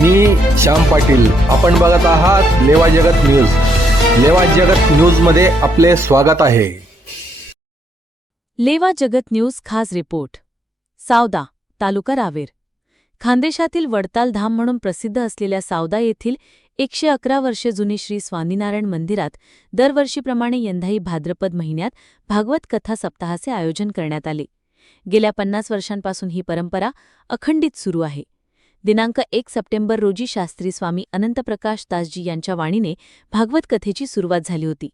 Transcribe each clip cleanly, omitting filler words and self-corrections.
मी श्याम पाटील. आपण बघत आहात लेवा जगत न्यूज. लेवा जगत न्यूज मध्ये आपले स्वागत आहे. लेवा जगत न्यूज खास रिपोर्ट. सावदा, तालुका रावेर. खानदेशातील वडताल धाम म्हणून प्रसिद्ध असलेल्या सावदा येथील 111 वर्षे जुनी श्री स्वामीनारायण मंदिरात दरवर्षीप्रमाणे यंदाही भाद्रपद महिन्यात भागवत कथा सप्ताहाचे आयोजन करण्यात आले. गेल्या 50 वर्षांपासून ही परंपरा अखंडित सुरू आहे. दिनांक 1 सप्टेंबर रोजी शास्त्री स्वामी अनंतप्रकाश दासजी यांच्या वाणीने भागवत कथेची सुरुवात झाली होती.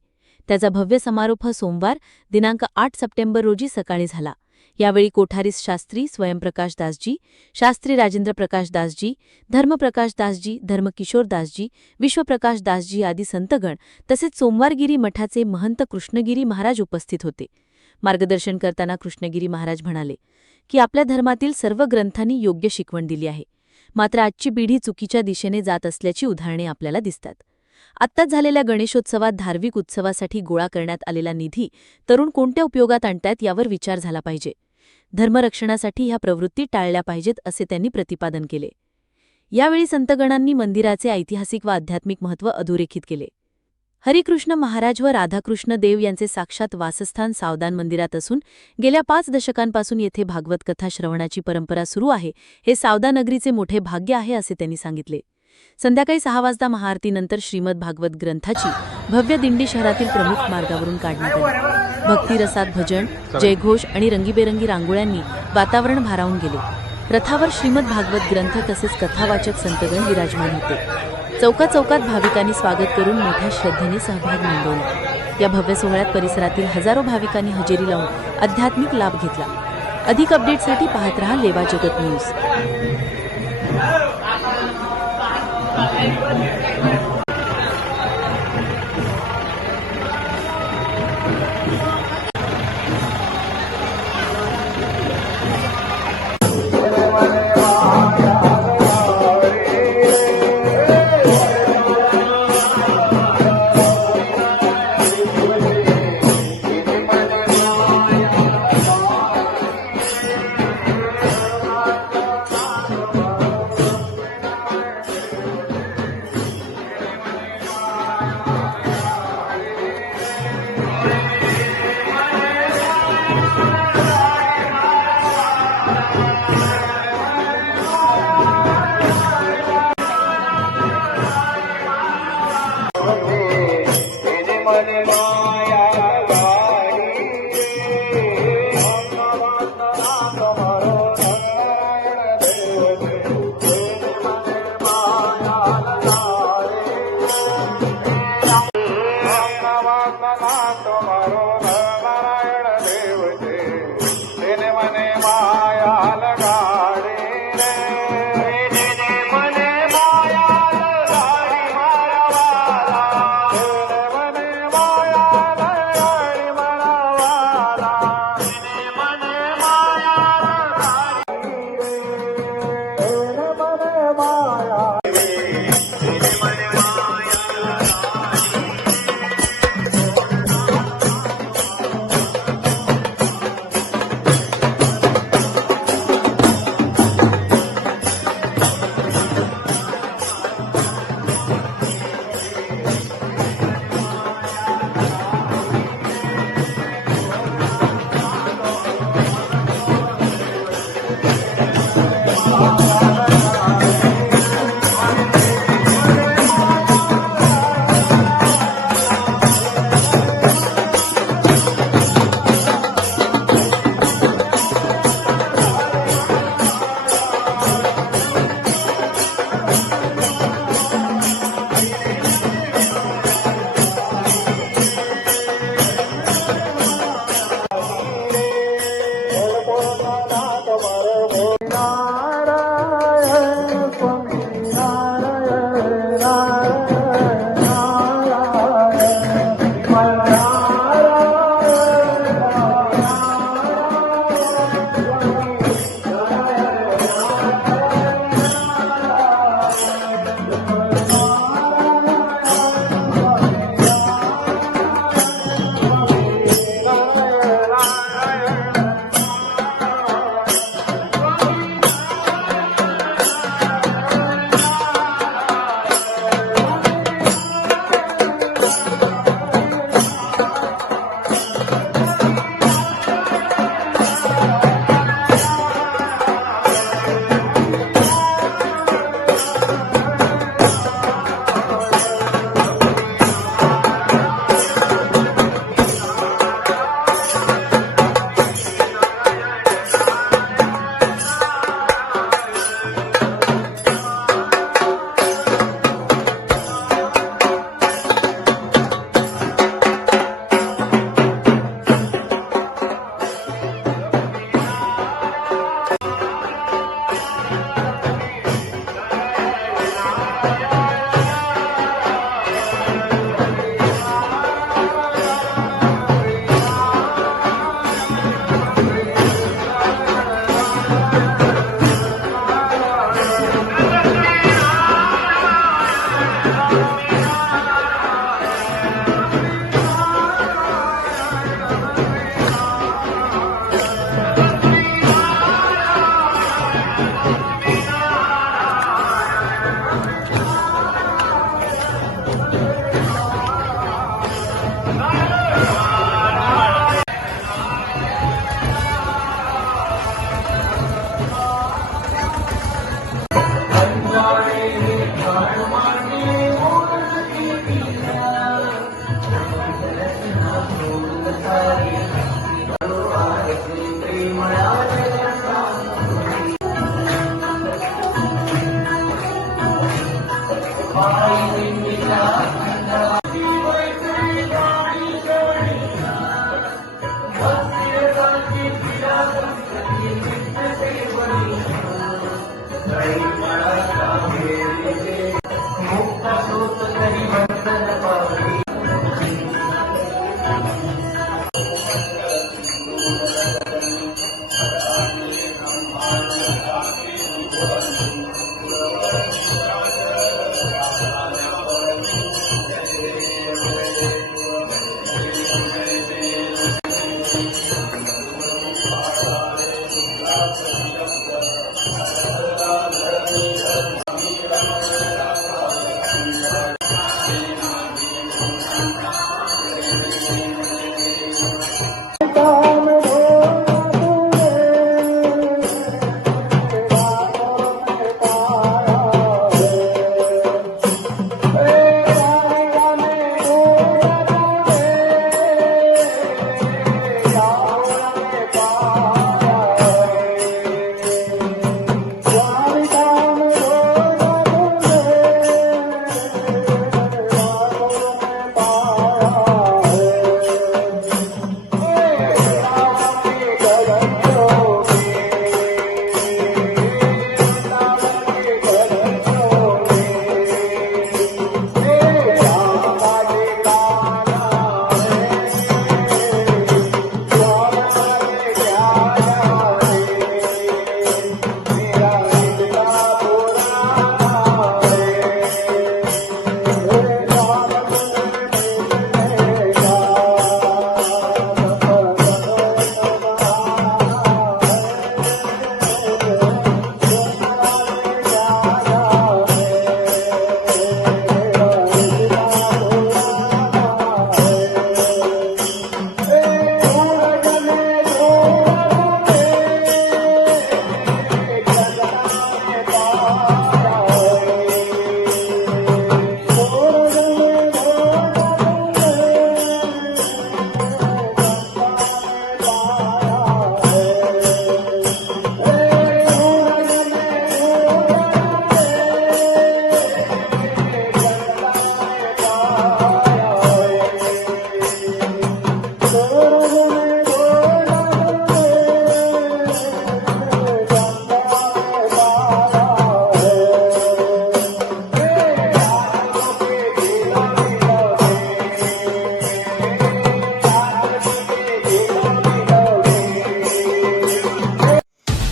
त्याचा भव्य समारोप सोमवार दिनांक 8 सप्टेंबर रोजी सकाळी झाला. यावेळी कोठारीस शास्त्री स्वयंप्रकाश दासजी, शास्त्री राजेंद्र प्रकाश दासजी, धर्मप्रकाश दासजी, धर्मकिशोर दासजी, विश्वप्रकाश दासजी आदी संतगण तसेच सोमवारगिरी मठाचे महंत कृष्णगिरी महाराज उपस्थित होते. मार्गदर्शन करताना कृष्णगिरी महाराज म्हणाले की आपल्या धर्मातील सर्व ग्रंथांनी योग्य शिकवण दिली आहे, मात्र आजची पिढी चुकीच्या दिशेने जात असल्याची उदाहरणे आपल्याला दिसतात. आत्ताच झालेल्या गणेशोत्सवात धार्मिक उत्सवासाठी गोळा करण्यात आलेला निधी तरुण कोणत्या उपयोगात आणतायत यावर विचार झाला पाहिजे. धर्मरक्षणासाठी ह्या प्रवृत्ती टाळल्या पाहिजेत असे त्यांनी प्रतिपादन केले. यावेळी संतगणांनी मंदिराचे ऐतिहासिक व आध्यात्मिक महत्त्व अधोरेखित केले. हरिकृष्ण महाराज व राधाकृष्ण देव यांचे साक्षात वासस्थान सावदान मंदिरात असून गेल्या 5 दशकांपासून येथे भागवत कथा श्रवणाची परंपरा सुरू आहे. हे सावदा नगरीचे मोठे भाग्य आहे असे त्यांनी सांगितले. संध्याकाळी 6 वाजता महाआरतीनंतर श्रीमद भागवत ग्रंथाची भव्य दिंडी शहरातील प्रमुख मार्गावरून काढण्यात आली. भक्तिरसात भजन, जयघोष आणि रंगीबेरंगी रांगोळ्यांनी वातावरण भारावून गेले. रथावर श्रीमद भागवत ग्रंथ तसेच कथावाचक संतगण विराजमान होते. चौकाचौकात भाविकांनी स्वागत करून मोठ्या श्रद्धेने सहभाग नोंदवला. या भव्य सोहळ्यात परिसरातील हजारो भाविकांनी हजेरी लावून आध्यात्मिक लाभ घेतला. अधिक अपडेटसाठी पाहत रहा लेवा जगत न्यूज. माया लगा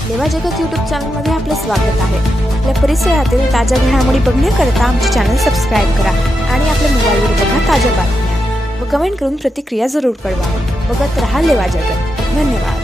लेवा जगत यूट्यूब चॅनलमध्ये आपलं स्वागत आहे. आपल्या परिसरातील ताज्या घडामोडी बघण्याकरता आमचे चॅनल सबस्क्राईब करा आणि आपल्या मोबाईलवर बघा ताज्या बातम्या व कमेंट करून प्रतिक्रिया जरूर कळवा. बघत रहा लेवा जगत. धन्यवाद.